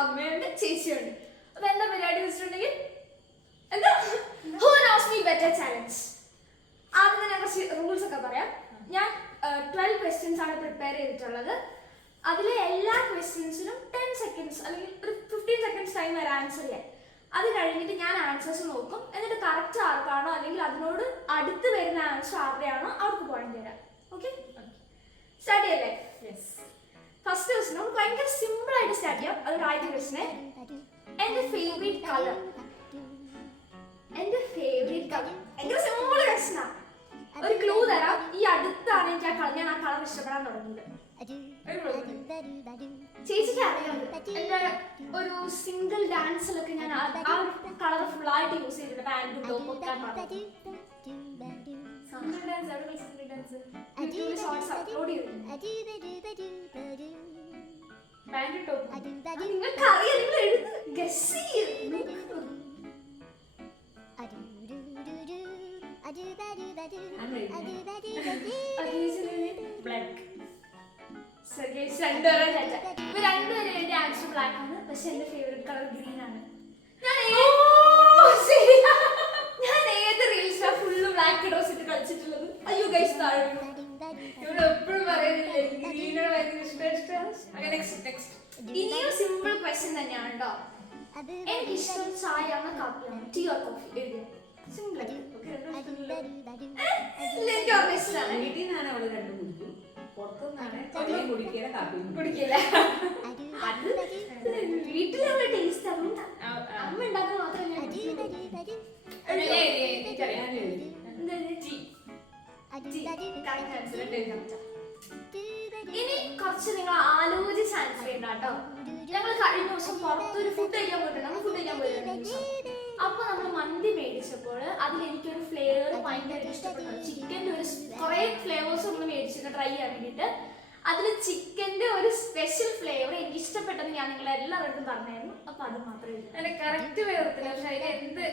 അമ്മയുണ്ട്, ചേച്ചിയുണ്ട്. അപ്പൊ എന്താ പരിപാടി വെച്ചിട്ടുണ്ടെങ്കിൽ എന്താ who knows me better challenge. ആദ്യം തന്നെ കുറച്ച് റൂൾസ് ഒക്കെ പറയാം. ഞാൻ 12 ക്വസ്റ്റ്യൻസ് ആണ് പ്രിപ്പയർ ചെയ്തിട്ടുള്ളത്. അതിലെ എല്ലാ ക്വസ്റ്റ്യൻസിനും 10 സെക്കൻഡ്സ് അല്ലെങ്കിൽ ഒരു 15 സെക്കൻഡ്സ് ടൈം വരെ ആൻസർ ചെയ്യാൻ. അത് കഴിഞ്ഞിട്ട് ഞാൻ ആൻസേഴ്സ് നോക്കും. എന്നിട്ട് കറക്റ്റ് ആർക്കാണോ അല്ലെങ്കിൽ അതിനോട് അടുത്ത് വരുന്ന ആൻസർ ആരുടെയാണോ അവർക്ക് പോയിന്റ് തരാം. ഓക്കെ, സ്റ്റാർട്ട് ചെയ്യല്ലേ? ഫസ്റ്റ് ക്വസ്റ്റ്യൻ നമുക്ക് ഭയങ്കര സിമ്പിൾ ആയിട്ട് സ്റ്റാർട്ട് ചെയ്യാം. അതൊരു ആദ്യത്തെ ക്വസ്റ്റ്യൻ. എന്റെ ഫേവറേറ്റ് കളർ. എന്റെ ഫേവറേറ്റ് കളർ ഭയങ്കര സിമ്പിൾ ക്വസ്റ്റ്യൻ ആണ്. ഒരു ക്ലൂ തരാം. ഈ അടുത്താണ് എനിക്ക് ഞാൻ ആ കളർ ഇഷ്ടപ്പെടാൻ തുടങ്ങിയത്. ചേച്ചിക്ക് അറിയാം, എന്റെ ഒരു സിംഗിൾ ഡാൻസിലൊക്കെ ഞാൻ ആ കളർ ഫുൾ ആയിട്ട് യൂസ് ചെയ്തിട്ടുണ്ട്. പാന്റും ടോപ്പും ഒക്കെ നിങ്ങൾക്ക് അറിയാം, നിങ്ങൾ എഴുതി ഗസ് ചെയ്യും. രണ്ടുപേരും എന്റെ ആൻസർ ബ്ലാക്ക് ആണ്, പക്ഷെ എന്റെ ഫേവറേറ്റ് കളർ ഗ്രീൻ ആണ്. ഞാൻ ഏത് റീൽസാ ഫുള്ള് ബ്ലാക്ക് ഡ്രസ് ഇട്ട് കളിച്ചിട്ടുള്ളത്? അയ്യോ ഗൈസ്, താഴെ ഇവിടെ എപ്പോഴും പറയുന്നില്ലേ ഗ്രീനാണ് ഭയങ്കര ഇഷ്ടം. ഇനിയും സിമ്പിൾ ക്വസ്റ്റ്യൻ തന്നെയാണ് കേട്ടോ. എനിക്ക് ഇഷ്ടം ചായയാണോ കാപ്പിയാണോ? Tea or coffee? എഴുതിയ സിമ്പിൾ. വീട്ടിൽ അവള് രണ്ടും കുടിക്കും, പുറത്തുനിന്നാണ് കുടിക്കില്ല. അത് വീട്ടിലുള്ള ടേസ്റ്റ് അമ്മ ഉണ്ടാക്കാൻ മാത്രമേ. ഇനി കുറച്ച് നിങ്ങൾ ആലോചിച്ച് ആൻസർ ചെയ്യണ്ട കേട്ടോ. ഞങ്ങൾ കഴിഞ്ഞ ദിവസം പുറത്തൊരു ഫുഡ് കഴിക്കാൻ പോയിട്ടുണ്ട്. അപ്പൊ നമ്മൾ മന്തി മേടിച്ചപ്പോൾ അതിലെനിക്കൊരു ഫ്ലേവർ ഭയങ്കര ഇഷ്ടപ്പെട്ടു. ചിക്കൻ്റെ ഒരു കുറെ ഫ്ലേവേഴ്സ് നമ്മൾ മേടിച്ചിട്ട് ട്രൈ ചെയ്യാൻ വേണ്ടിയിട്ട്. അതിൽ ചിക്കൻ്റെ ഒരു സ്പെഷ്യൽ ഫ്ലേവർ എനിക്ക് ഇഷ്ടപ്പെട്ടത് ഞാൻ നിങ്ങളെ എല്ലാവരും പറഞ്ഞായിരുന്നു. അപ്പൊ അത് മാത്രമേ അതിന്റെ കറക്റ്റ് വേർത്തില്ല, പക്ഷെ അതിന് എന്ത്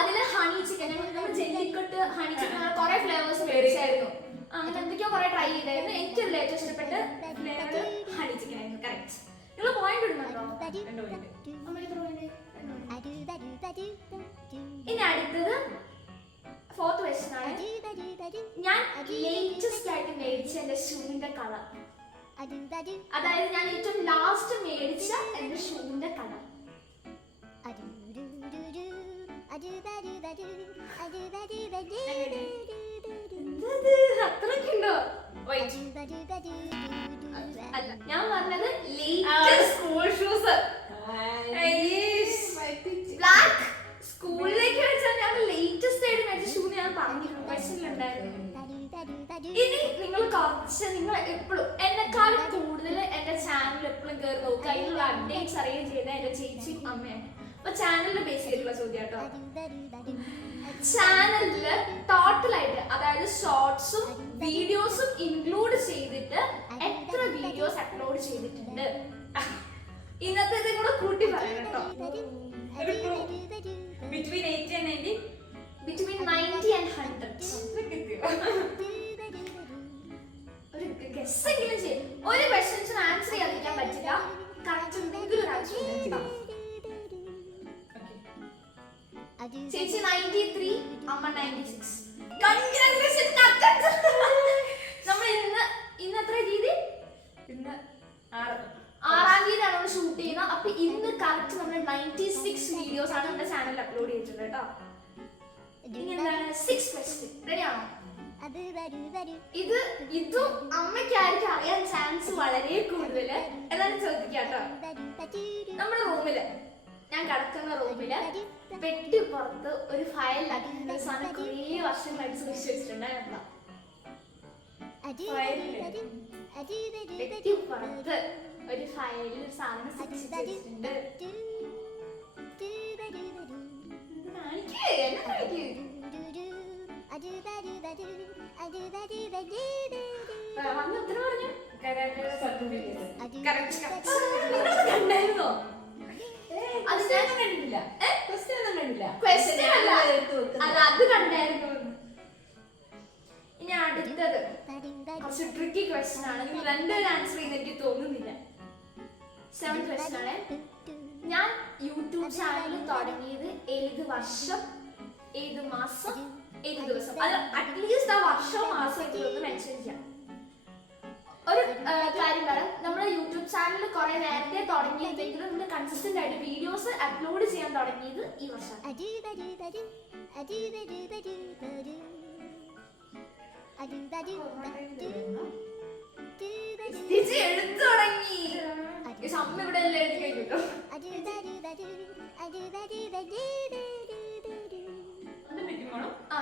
അതില് ഹണി ചിക്കൻ, നമ്മൾ ജെല്ലിക്കട്ട് ഹണി ചിക്കൻ കുറെ ഫ്ലേവേഴ്സ് മേടിച്ചായിരുന്നു. അങ്ങനെ എന്തൊക്കെയോ കുറെ ട്രൈ ചെയ്തായിരുന്നു. എനിക്ക് അതിൽ ഏറ്റവും ഇഷ്ടപ്പെട്ട ഫ്ലേവർ ഹണി ചിക്കൻ ആയിരുന്നു. കറക്റ്റ്. നിങ്ങൾ പോയിന്റ് ഇടുന്നുണ്ടോ? ഇനി അടുത്തത് ഫോർത്ത് ക്വസ്റ്റ്യൻ ആണ്. ഞാൻ ലേറ്റസ്റ്റ് ആയിട്ട് മേടിച്ച എന്റെ ഷൂവിന്റെ കളർ. അതായത് ഞാൻ ഏറ്റവും ലാസ്റ്റ് മേടിച്ച എന്റെ ഷൂവിന്റെ കളർ. അത്രക്കുണ്ടോ? ഞാൻ പറഞ്ഞത് സ്കൂൾ ഷൂസ് ബ്ലാക്ക്. സ്കൂളിലേക്ക് മേടിച്ചാൽ ഞാൻ ലേറ്റസ്റ്റ് ആയിട്ട് മേടിച്ച ഷൂ ഞാൻ പറഞ്ഞിട്ടുണ്ട്, ക്വസ്റ്റ്യനിലുണ്ടായിരുന്നു. ഇനി നിങ്ങൾ എപ്പോഴും എന്നെക്കാളും കൂടുതൽ എന്റെ ചാനൽ എപ്പോഴും കയറി നോക്കുക. അതിനുള്ള അപ്ഡേറ്റ്സ് അറിയുകയും ചെയ്യുന്ന എന്റെ ചേച്ചി അമ്മയാണ്. അപ്പൊ ചാനലിന്റെ ബേസ് ചെയ്തിട്ടുള്ള ചോദ്യം കേട്ടോ. ചാനലില് ടോട്ടലായിട്ട്, അതായത് ഷോർട്സും വീഡിയോസും ഇൻക്ലൂഡ് ചെയ്തിട്ട് എത്ര വീഡിയോസ് അപ്ലോഡ് ചെയ്തിട്ടുണ്ട്? ഇന്നത്തെ ഇതും കൂടെ കൂട്ടി പറയാം കേട്ടോ. Between 80 and 90? Between 90 and 100. ഒരു ഗസ് എങ്കിലും ചെയ്യും. ഒരു ക്വസ്റ്റ്യൻസിന് ആൻസർ ചെയ്യാതിരിക്കാൻ പറ്റില്ല. കറക്റ്റ് എന്തെങ്കിലും ഒരു ആൻസർ ഉണ്ടാവും. ചേച്ചി 93, അമ്മ 96. കൺഗ്രാറ്റുലേഷൻസ്. നമ്മൾ ഇന്ന് എത്ര തീയതി? ഇന്ന് 6-ാം തീയതിയാണ് നമ്മൾ ഷൂട്ട് ചെയ്യുന്നത്. അപ്പൊ ഇന്ന് കറക്റ്റ് നമ്മൾ 96 വീഡിയോസ് ആണ് നമ്മുടെ ചാനലിൽ അപ്ലോഡ് ചെയ്തിട്ടുണ്ട് കേട്ടോ. ഇനി എന്താണ് 6 ക്വസ്റ്റ്യൻ? റെഡിയാണോ? ഇതും അമ്മയ്ക്കായിരിക്കും അറിയാൻ ചാൻസ് വളരെ കൂടുതല്. എന്നാലും ചോദിക്കാം കേട്ടോ. നമ്മുടെ റൂമില്, ഞാൻ കിടക്കുന്ന റൂമില് പെട്ടി പുറത്ത് ഒരു ഫയലിലാക്കി സാധനം കുറേ വർഷങ്ങളായിട്ട് സൂക്ഷിച്ചു വെച്ചിട്ടുണ്ടായിരുന്നു. പെട്ടി പുറത്ത് ഒരു ഫയലിൽ സാധനം സൂക്ഷിച്ചു വെച്ചിട്ടുണ്ട്. കണ്ടായിരുന്നോ? അത് ഞാൻ കണ്ടില്ല. അത് കണ്ടായിരുന്നു. ഇനി അടുത്തത് കുറച്ച് ട്രിക്കി ക്വസ്റ്റ്യൻ ആണ്. നിങ്ങൾ രണ്ടുപേരും ആൻസർ ചെയ്ത് എനിക്ക് തോന്നുന്നില്ല. 7th ക്വസ്റ്റ്യൻ ആണ്. ഞാൻ യൂട്യൂബ് ചാനൽ തുടങ്ങിയത് ഏത് വർഷം, ഏത് മാസം, ഏത് ദിവസം? അത് അറ്റ്ലീസ്റ്റ് ആ വർഷവും മാസം ഒന്ന് മെൻഷൻ ചെയ്യാം. ഒരു കാര്യം പറയാം, നമ്മുടെ യൂട്യൂബ് ചാനൽ കുറെ നേരത്തെ തുടങ്ങിയതെങ്കിലും നമ്മൾ കൺസിസ്റ്റന്റ് ആയിട്ട് വീഡിയോസ് അപ്ലോഡ് ചെയ്യാൻ തുടങ്ങിയത് ഈ വർഷം. ചേച്ചി എഴുത്തു തുടങ്ങി. അമ്മ ഇവിടെ എല്ലാം എഴുതി കഴിഞ്ഞു. ആ,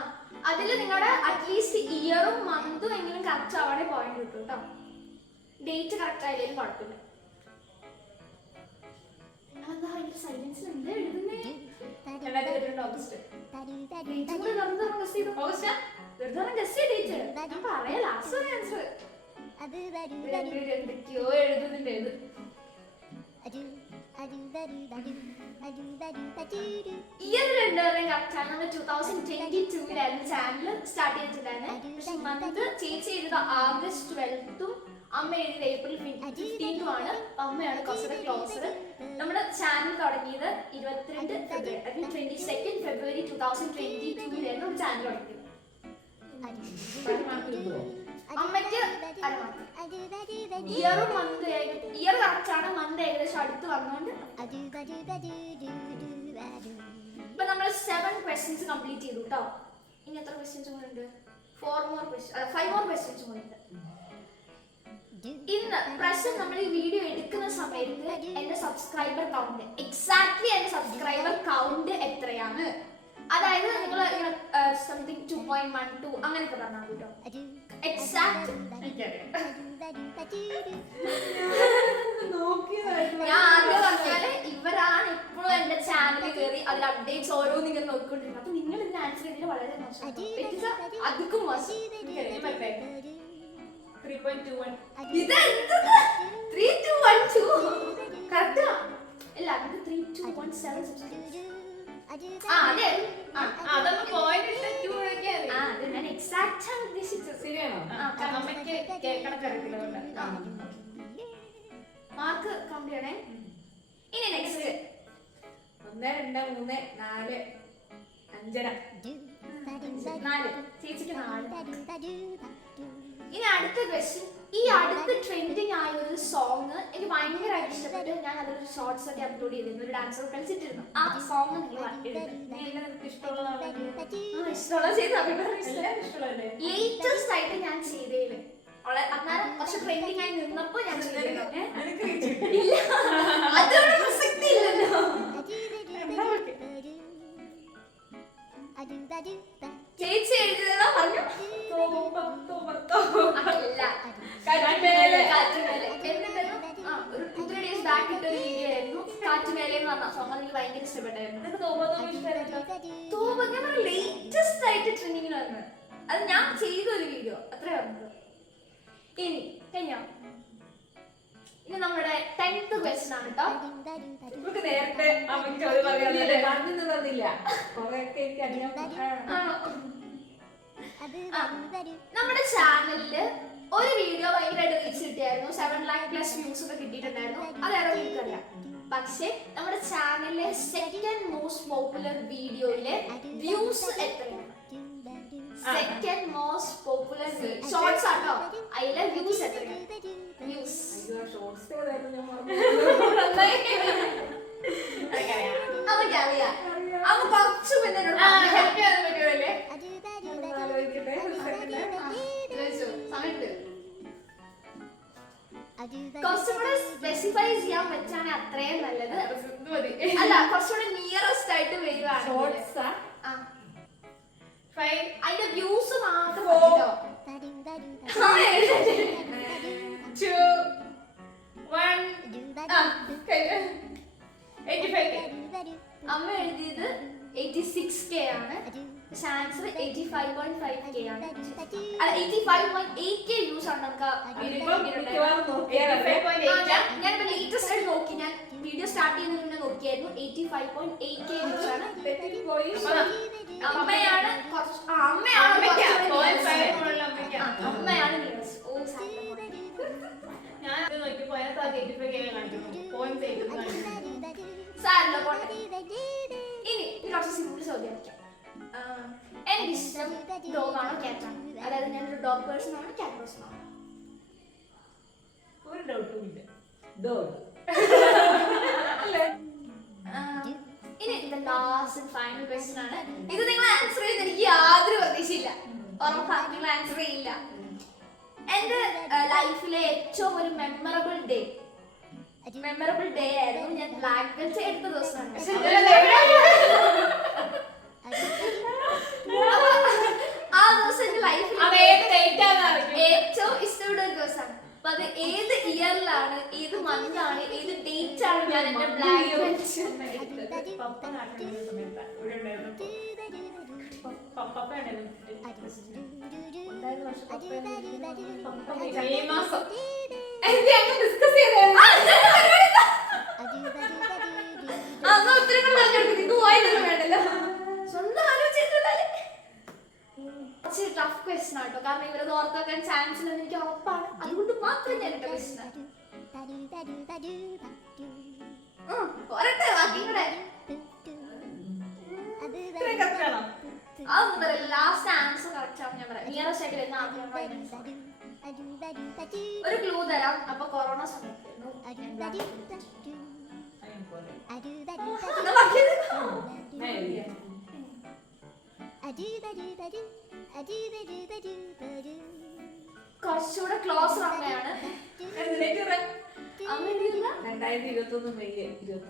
അതില് നിങ്ങളുടെ അറ്റ്ലീസ്റ്റ് ഇയറും മന്തും എങ്കിലും കറക്റ്റ് ആവാതെ പോയിന്റ് കിട്ടും കേട്ടോ. ഡേറ്റ് കറക്റ്റ് ആയാലും കുഴപ്പമില്ല. നിങ്ങളെന്താ ഭയങ്കര സൈലൻസിൽ എന്താ എഴുതുന്നേ? 2022 ഓഗസ്റ്റ്. ഞാൻ പറയാ ലാസ്റ്റ് ആൻസർ എന്തൊക്കെയോ എഴുതുന്നുണ്ട്. ഇയർ രണ്ടുപേരും കറക്റ്റാണ്. നമ്മൾ 2022 ചാനൽ സ്റ്റാർട്ട് ചെയ്തിട്ടുണ്ടായിരുന്നു. പക്ഷെ മന്ത് ചേച്ചി എഴുതുക ആഗസ്റ്റ് 12 അമ്മ എഴുതിയത് ഏപ്രിൽ 15 ആണ്. അമ്മയാണ് കുറച്ചുകൂടെ ക്ലോസർ. നമ്മുടെ ചാനൽ തുടങ്ങിയത് 22 ഫെബ്രുവരി 22 ഫെബ്രുവരി 2022 ചാനൽ തുടങ്ങിയത്. അമ്മയ്ക്ക് ഇയറും മന്ത് ഇയർ കറക്റ്റാണ്, മന്ത് ഏകദേശം അടുത്ത് വന്നോണ്ട്. ഇപ്പൊ നമ്മൾ 7 ക്വസ്റ്റ്യൻസ് കംപ്ലീറ്റ് ചെയ്തു കേട്ടോ. ഇനി എത്ര ക്വസ്റ്റ്യൻസ് കൂടെ ഉണ്ട്? 5 more ക്വസ്റ്റ്യൻസ് കൂടെ ഉണ്ട്. ഇന്ന് പ്രശ്നം നമ്മൾ ഈ വീഡിയോ എടുക്കുന്ന സമയത്ത് എന്റെ സബ്സ്ക്രൈബർ കൗണ്ട് എക്സാക്ട്ലി എത്രയാണ്? അതായത് നിങ്ങൾ സംതിങ് 2.12 അങ്ങനെയൊക്കെ പറഞ്ഞാൽ കേട്ടോ. എക്സാക്ട് ഞാൻ ആദ്യം പറഞ്ഞാല് ഇവരാണ് ഇപ്പോഴും എന്റെ ചാനലിൽ കയറി അതിൽ അപ്ഡേറ്റ്സ് ഓരോന്നും ഇങ്ങനെ നോക്കിക്കൊണ്ടിരുന്നത്. അപ്പൊ നിങ്ങൾ ഇതിന് ആൻസർ ചെയ്തതിൽ വളരെ മോശം, അതുക്കും മോശം. 3.21 ഇത് 3212 കറക്റ്റാ? ഇല്ല, അത് 3217. അതെ, അതൊന്ന് പോയിന്റ് ഞാൻ എക്സാക്ട് ആണ് ഉദ്ദേശിച്ചത്. ശരിയാണോ? അമ്മയ്ക്ക് കേൾക്കണക്ക് അറിയില്ല. മാർക്ക് കൗണ്ട് ചെയ്യണേ. ഇനി നെക്സ്റ്റ് 1 2 3 4 5 4. ചേച്ചിക്ക് 4. ഇനി അടുത്ത ക്വസ്റ്റ്യൻ. ഈ അടുത്ത് ട്രെൻഡിങ് ആയ ഒരു സോങ് എനിക്ക് ഭയങ്കരമായിട്ട് ഇഷ്ടപ്പെട്ടു. ഞാൻ അതിലൊരു ഷോർട്സ് ഒക്കെ അപ്ലോഡ് ചെയ്തിരുന്നു, ഒരു ഡാൻസർ കളിച്ചിട്ടിരുന്നു. ആ സോങ് നിങ്ങൾ ലേറ്റസ്റ്റ് ആയിട്ട് ഞാൻ ചെയ്തേല് അന്നേരം കുറച്ച് ട്രെൻഡിങ് ആയി നിന്നപ്പോ ഞാൻ ഇല്ല, അതോടെ പ്രസക്തി ഇല്ലല്ലോ. ചേച്ചി എഴുതിയതാ പറഞ്ഞു. ഒരു 2-3 days ബാക്ക് ഇട്ട ഒരു വീഡിയോ ആയിരുന്നു. കാറ്റുമേലെ എന്ന് പറഞ്ഞ സോങ് എനിക്ക് ഭയങ്കര ഇഷ്ടപ്പെട്ടായിരുന്നു. ലേറ്റസ്റ്റ് ആയിട്ട് ട്രെൻഡിങ്ങിൽ വന്നത് അത് ഞാൻ ചെയ്തൊരു വീഡിയോ അത്രേ പറഞ്ഞത്. ഇനി കഴിഞ്ഞോ? ഇനി നമ്മുടെ 10th ക്വസ്റ്റ്യൻ ആണ് കേട്ടോ. നമുക്ക് നേരത്തെ അമ്മയ്ക്ക് ചോദ്യം പറഞ്ഞു തന്നില്ല. നമ്മുടെ ചാനലില് ഒരു വീഡിയോ ഭയങ്കരമായിട്ട് റീച്ച് കിട്ടിയായിരുന്നു. 7 lakh plus വ്യൂസ് ഒക്കെ കിട്ടിയിട്ടുണ്ടായിരുന്നു. അതാണ് എനിക്കറിയാം. പക്ഷെ നമ്മുടെ ചാനലിലെ സെക്കൻഡ് മോസ്റ്റ് പോപ്പുലർ വീഡിയോയിലെ വ്യൂസ് എത്രയാണ്? സെക്കൻഡ് മോസ്റ്റ് പോപ്പുലർ ഷോർട്സ് ആട്ടോ, അതിലെ വ്യൂസ് എത്രയാണ്? വ്യൂസ് നമുക്കറിയാം. അവ കുറച്ചു പിന്നെ കുറച്ചുകൂടെ സ്പെസിഫൈ ചെയ്യാൻ പറ്റാണെങ്കിൽ അത്രയും നല്ലത്. അല്ല, കുറച്ചുകൂടെ നിയറസ്റ്റ് ആയിട്ട് വരുവാണ്. അതിന്റെ വ്യൂസ് മാത്രം കേട്ടോ. 2 1 അമ്മ എഴുതിയത് 86K ആണ്. പക്ഷെ ആൻസർ 85.5K ആണ്. അല്ല, 85.8K വ്യൂസ് ആണ് നമുക്ക്. ഞാൻ ലേറ്റസ്റ്റ് ആയിട്ട് നോക്കി, ഞാൻ വീഡിയോ സ്റ്റാർട്ട് ചെയ്യുന്നതിന് മുന്നേ നോക്കിയായിരുന്നു. 85.8K വ്യൂസ് ആണ്. അമ്മയാണ് നിയറസ്റ്റ്. ഓ കാണിക്കുന്നു. പോയിന്റ് സാരല്ലോ പോട്ടെ. ഇനി കുറച്ച് സിമ്പിൾ ചോദ്യം വയ്ക്കാം. എനിക്ക് ഇഷ്ടം ഡോഗാണോ ക്യാറ്റാണോ? അതായത് ഞാനൊരു ഡോഗ് പേഴ്സൺ ആണോ ക്യാറ്റ് പേഴ്സൺ ആണോ? ഒരു ഡൗട്ടും ഇല്ല. ഡോഗ്. ഇനി ഇത് ലാസ്റ്റ് ഫൈനൽ ക്വസ്റ്റ്യൻ ആണ്. ഇത് നിങ്ങൾ ആൻസർ ചെയ്യുന്ന എനിക്ക് യാതൊരു പ്രതീക്ഷയില്ല. ഉറപ്പാണ് നിങ്ങൾ ആൻസർ ചെയ്യില്ല. എന്റെ ലൈഫിലെ ഏറ്റവും ഒരു മെമ്മറബിൾ ഡേ ആയിരുന്നു ഞാൻ ബ്ലാക്ക് ബെൽറ്റ് എടുത്ത ദിവസമാണ്. ആ ദിവസം എന്റെ ലൈഫിൽ ഏറ്റവും ഇഷ്ടപ്പെട്ട ഒരു ദിവസമാണ്. അപ്പൊ അത് ഏത് ഇയറിലാണ്, ഏത് മന്താണ്, ഏത് ഡേറ്റ് ആണ് ഞാൻ എന്റെ ബ്ലാക്ക് ബെൽറ്റ് പപ്പ നാട്ടിലുള്ള സമയത്ത് ഇവിടെ ഉണ്ടായിരുന്നു. പപ്പ ഉണ്ടായിരുന്നു. മെയ് മാസം ഡിസ്കസ് ചെയ്തേ ഉത്തരങ്ങൾ പറഞ്ഞെടുക്കും. പോയതൊന്നും വേണ്ടല്ലോ, സ്വന്തം ആലോചിച്ചിട്ടുണ്ടാലേ. കുറച്ച് ടഫ് ക്വസ്റ്റൻ ആട്ടോ, കാരണം ഇവരത് ഓർത്താക്കാൻ ചാൻസ് ഇല്ലെന്ന് എനിക്ക് ഉറപ്പാണ്. അതുകൊണ്ട് മാത്രം ഞാൻ ഇട്ട ക്വസ്റ്റൻ പോരട്ടെ. ബാക്കി കൂടെ അതൊന്നും പറയില്ല. ലാസ്റ്റ് ആൻസർ കറക്റ്റ് ആണ് ഞാൻ പറയാം. നിയറസ്റ്റ് ആയിട്ട് വരുന്ന ഒരു ക്ലൂ തരാം. അപ്പൊ കൊറോണ സമയത്തായിരുന്നു. കുറച്ചുകൂടെ ക്ലോസർ അമ്മയാണ്. 2021 മെയ് 26.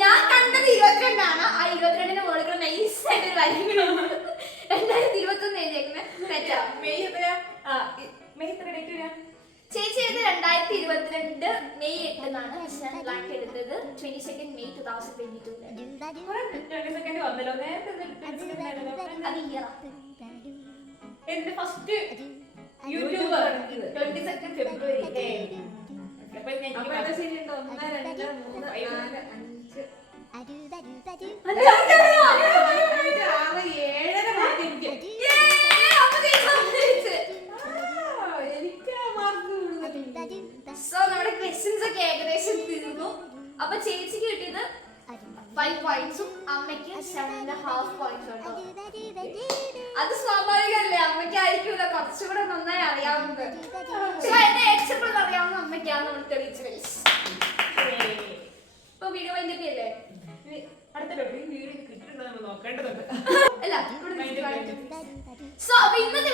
ഞാൻ കണ്ടത് 22 ആ 22-ന് മുകളിൽ നൈസായിട്ട് ഒരു വരിക്കണം. 2021 എഴുതിയേക്കുന്നത് തെറ്റാ. മെയ് എത്ര ഡേറ്റ്? ചേച്ചി ഇത് 2022 മെയ് 8-നാണ്. പക്ഷെ ഞാൻ ബ്ലാക്ക് എടുത്തത് 22 മെയ് 2022. 20 സെക്കൻഡ് വന്നല്ലോ. അത് ഇയറാ. എന്റെ ഫസ്റ്റ് യൂട്യൂബർ 22 ഫെബ്രുവരി. അപ്പൊ എനിക്ക് ശരിയുണ്ടോ? 1 2 3 4 5 സോ നമ്മുടെ ക്വസ്റ്റ്യൻസ് ഒക്കെ ഏകദേശം തീർന്നു. അപ്പൊ ചേച്ചിക്ക് കിട്ടിയത് 5 പോയിന്റ്സും അമ്മയ്ക്ക് 7.5 പോയിന്റ്സും കേട്ടോ. അത് സ്വാഭാവികമല്ലേ, അമ്മയ്ക്കായിരിക്കും കുറച്ചുകൂടെ നന്നായി അറിയാവുന്നത്. എന്നെ ഏറ്റവും അറിയാവുന്ന അമ്മയ്ക്കാണ് നമ്മൾ തെളിയിച്ചു കഴിച്ചു. ഇപ്പൊ വീഡിയോ വൈൻഡപ്പ് അല്ലേ? അടുത്ത വീഡിയോ കിട്ടുന്നുണ്ടോ നമ്മൾ നോക്കേണ്ടതുണ്ട്. അല്ല സോ അപ്പൊ ഇന്നത്തെ